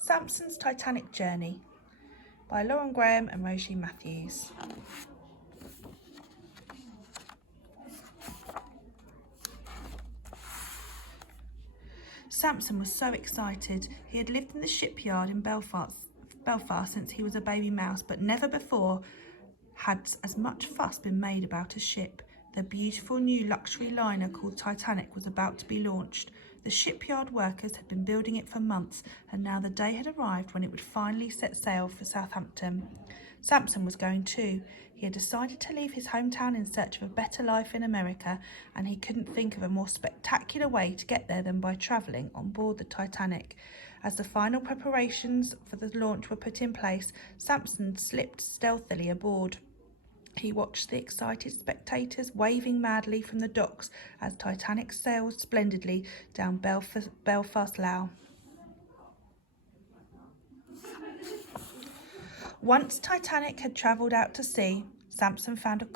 Samson's Titanic Journey by Lauren Graham and Rosie Matthews. Samson was so excited. He had lived in the shipyard in Belfast since he was a baby mouse, but never before had as much fuss been made about a ship. The beautiful new luxury liner called Titanic was about to be launched. The shipyard workers had been building it for months, and now the day had arrived when it would finally set sail for Southampton. Samson was going too. He had decided to leave his hometown in search of a better life in America, and he couldn't think of a more spectacular way to get there than by travelling on board the Titanic. As the final preparations for the launch were put in place, Samson slipped stealthily aboard. He watched the excited spectators waving madly from the docks as Titanic sailed splendidly down Belfast Lough. Once Titanic had travelled out to sea, Samson found a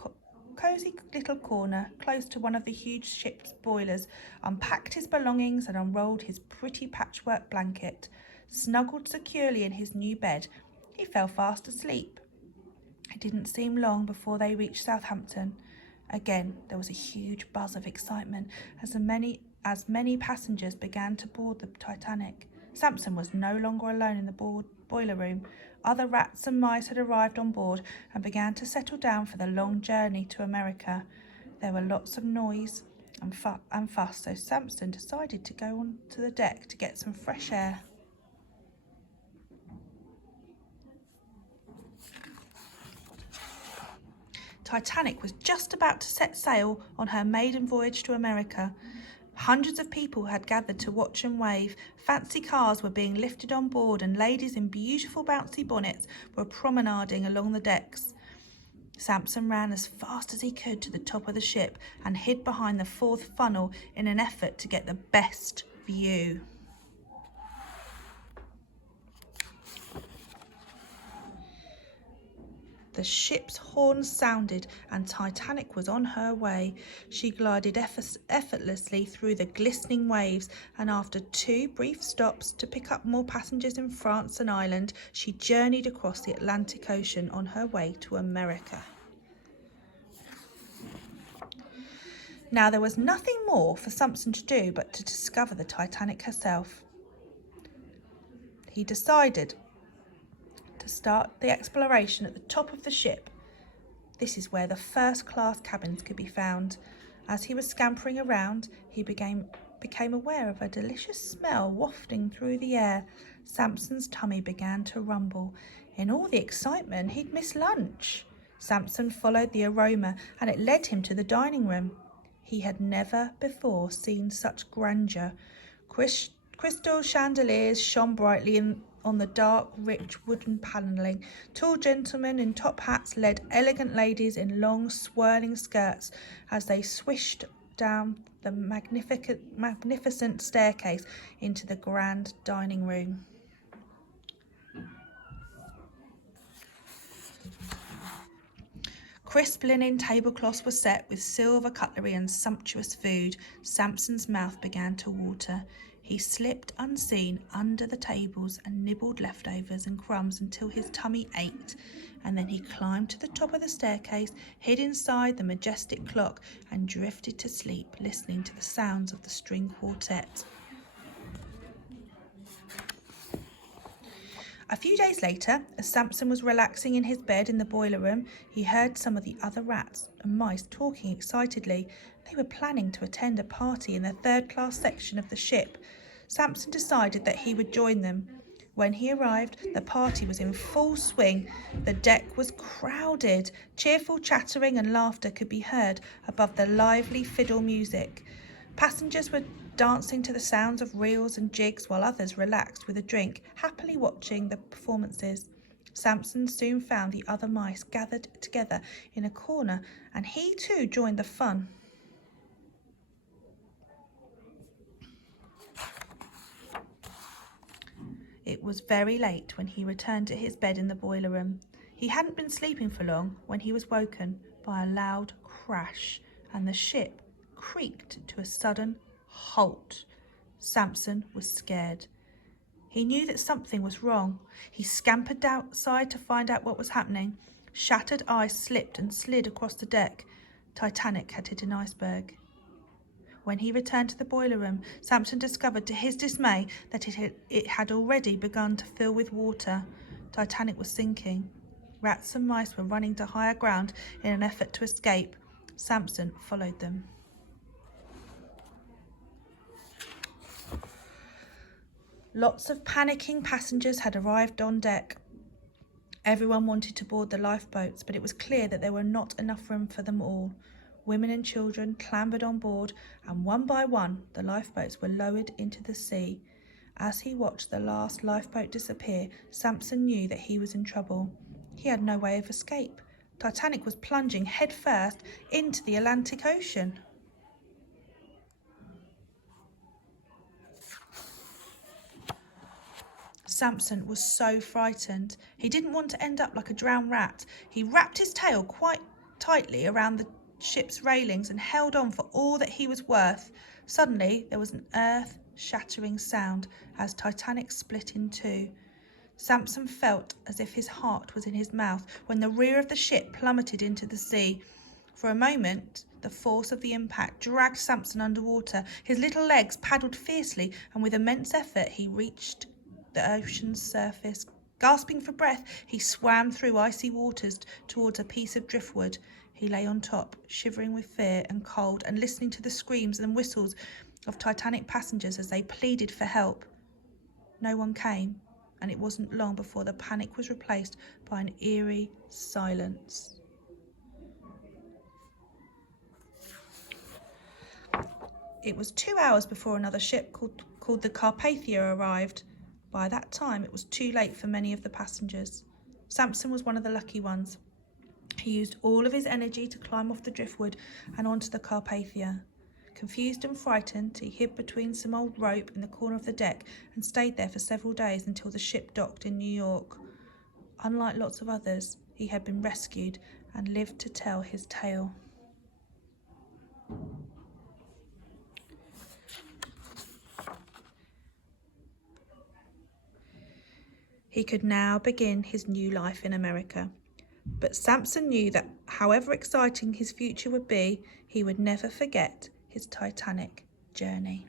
cosy little corner close to one of the huge ship's boilers, unpacked his belongings and unrolled his pretty patchwork blanket. Snuggled securely in his new bed, he fell fast asleep. It didn't seem long before they reached Southampton. Again, there was a huge buzz of excitement as many passengers began to board the Titanic. Samson was no longer alone in the boiler room. Other rats and mice had arrived on board and began to settle down for the long journey to America. There were lots of noise and fuss, so Samson decided to go on to the deck to get some fresh air. Titanic was just about to set sail on her maiden voyage to America. Hundreds of people had gathered to watch and wave. Fancy cars were being lifted on board, and ladies in beautiful bouncy bonnets were promenading along the decks. Samson ran as fast as he could to the top of the ship and hid behind the fourth funnel in an effort to get the best view. The ship's horn sounded and Titanic was on her way. She glided effortlessly through the glistening waves, and after 2 brief stops to pick up more passengers in France and Ireland, she journeyed across the Atlantic Ocean on her way to America. Now there was nothing more for Samson to do but to discover the Titanic herself. He decided to start the exploration at the top of the ship. This is where the first-class cabins could be found. As he was scampering around, he became aware of a delicious smell wafting through the air. Samson's tummy began to rumble. In all the excitement, he'd missed lunch. Samson followed the aroma, and it led him to the dining room. He had never before seen such grandeur. Crystal chandeliers shone brightly on the dark, rich wooden panelling. Tall gentlemen in top hats led elegant ladies in long, swirling skirts as they swished down the magnificent staircase into the grand dining room. Crisp linen tablecloths were set with silver cutlery and sumptuous food. Samson's mouth began to water. He slipped unseen under the tables and nibbled leftovers and crumbs until his tummy ached, and then he climbed to the top of the staircase, hid inside the majestic clock, and drifted to sleep, listening to the sounds of the string quartet. A few days later, as Samson was relaxing in his bed in the boiler room, he heard some of the other rats and mice talking excitedly. They were planning to attend a party in the third-class section of the ship. Samson decided that he would join them. When he arrived, the party was in full swing. The deck was crowded. Cheerful chattering and laughter could be heard above the lively fiddle music. Passengers were dancing to the sounds of reels and jigs, while others relaxed with a drink, happily watching the performances. Samson soon found the other mice gathered together in a corner, and he too joined the fun. It was very late when he returned to his bed in the boiler room. He hadn't been sleeping for long when he was woken by a loud crash, and the ship creaked to a sudden halt. Samson was scared. He knew that something was wrong. He scampered outside to find out what was happening. Shattered ice slipped and slid across the deck. Titanic had hit an iceberg. When he returned to the boiler room, Samson discovered to his dismay that it had already begun to fill with water. Titanic was sinking. Rats and mice were running to higher ground in an effort to escape. Samson followed them. Lots of panicking passengers had arrived on deck. Everyone wanted to board the lifeboats, but it was clear that there were not enough room for them all. Women and children clambered on board, and one by one the lifeboats were lowered into the sea. As he watched the last lifeboat disappear, Samson knew that he was in trouble. He had no way of escape. Titanic was plunging headfirst into the Atlantic Ocean. Samson was so frightened. He didn't want to end up like a drowned rat. He wrapped his tail quite tightly around the ship's railings and held on for all that he was worth. Suddenly, there was an earth-shattering sound as Titanic split in two. Samson felt as if his heart was in his mouth when the rear of the ship plummeted into the sea. For a moment, the force of the impact dragged Samson underwater. His little legs paddled fiercely, and with immense effort, he reached the ocean's surface. Gasping for breath, he swam through icy waters towards a piece of driftwood. He lay on top, shivering with fear and cold, and listening to the screams and whistles of Titanic passengers as they pleaded for help. No one came, and it wasn't long before the panic was replaced by an eerie silence. It was 2 hours before another ship called the Carpathia arrived. By that time, it was too late for many of the passengers. Samson was one of the lucky ones. He used all of his energy to climb off the driftwood and onto the Carpathia. Confused and frightened, he hid between some old rope in the corner of the deck and stayed there for several days until the ship docked in New York. Unlike lots of others, he had been rescued and lived to tell his tale. He could now begin his new life in America. But Samson knew that however exciting his future would be, he would never forget his Titanic journey.